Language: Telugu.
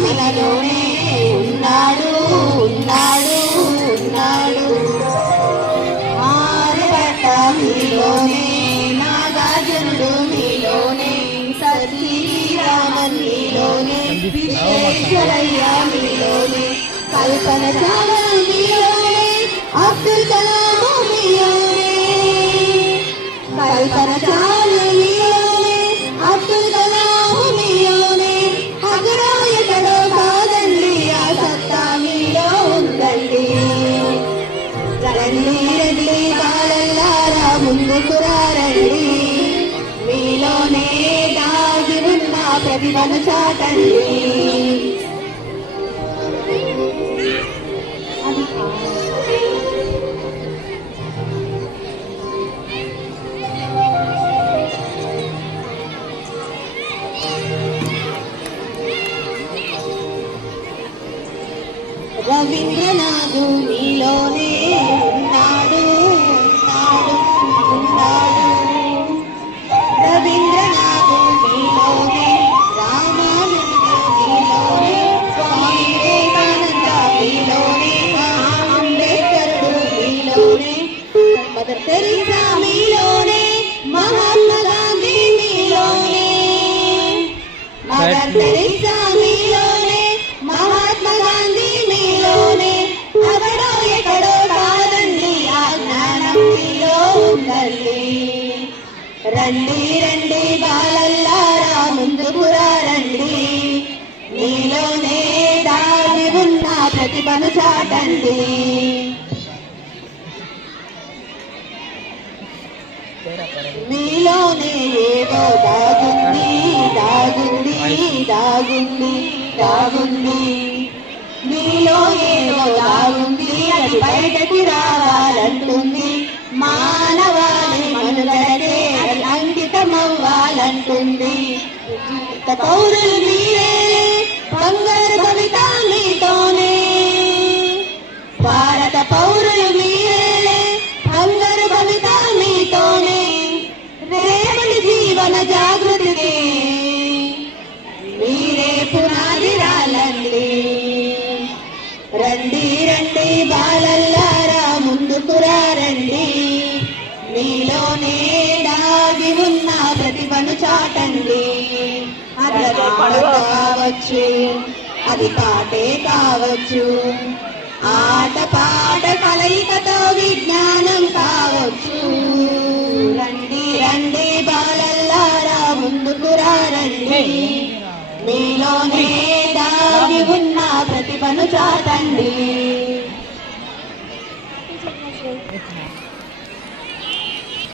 మనలోనే ఉన్నాడు ఉన్నాడు ఉన్నాడు. ఆర్యభట్ట మీలోనే, నాగార్జునుడు మీలోనే, సతీరామన్ మీలోనే, విశ్వేశ్వరయ్య మీలోనే, కల్పన చాగల్ మీలోనే, అబ్దుల్ కలాం మీలోనే, కల్పన చాగల్ మీలోనే, అబ్దుల్ కలాం మీలోనే, అక్కడ ఎక్కడో కాదండి ఆ సత్తా మీలో ఉందండి. రండి రండి బాలల్లారా ముందుకు రండి, మీలోనే దాగి ఉన్న ప్రతిభను చాటండి. రవీంద్రనాథు మీలోనే ఉన్నాడు ఉన్నాడు ఉన్నాడు. రవీంద్రనాథు మీలోనే, రామానుజుడు మీలోనే, స్వామి వివేకానంద మీలోనే, అంబేద్కరుడు మీలోనే, మదర్ తెరీసా మీలోనే, మహాత్మా గాంధీ మీలోనే, మదర్ తెరీసా మీలోనే, మహాత్మా గాంధీ మీలోనే, అక్కడో ఎక్కడో కాదండి ఆ జ్ఞానం మీలో ఉందండి. రండి రండి బాలల్లారా ముందుకు రండి, మీలోనే దాగి ఉన్న ప్రతిభను చాటండి. మీలోనే ఏదో దాగుంది దాగుంది దాగుంది దాగుంది, మీలో ఏదో దాగుంది అది బయటకి రావాలంటుంది. మానవాళి మనుగడకే అంకితమవ్వాలంటుంది. పౌరులు మీరే, బంగారు కవిత మీతోనే, భారత పౌరులు మీరే, బంగారు కవిత మీతోనే, రేపటి జీవన జాగృతికి మీరే పునాది రాలండి. రండి రండి బాలల్లారా ముందుకు రండి, మీలోనే దాగి ఉన్న ప్రతిభను చాటండి. అది కావచ్చు, అది పాటే కావచ్చు, ఆట పాట కలయికతో విజ్ఞానం కావచ్చు. రండి రండి బాలల్లారా ముందుకు రండి, మీలోనే దాగి ఉన్న ప్రతిభను చాటండి.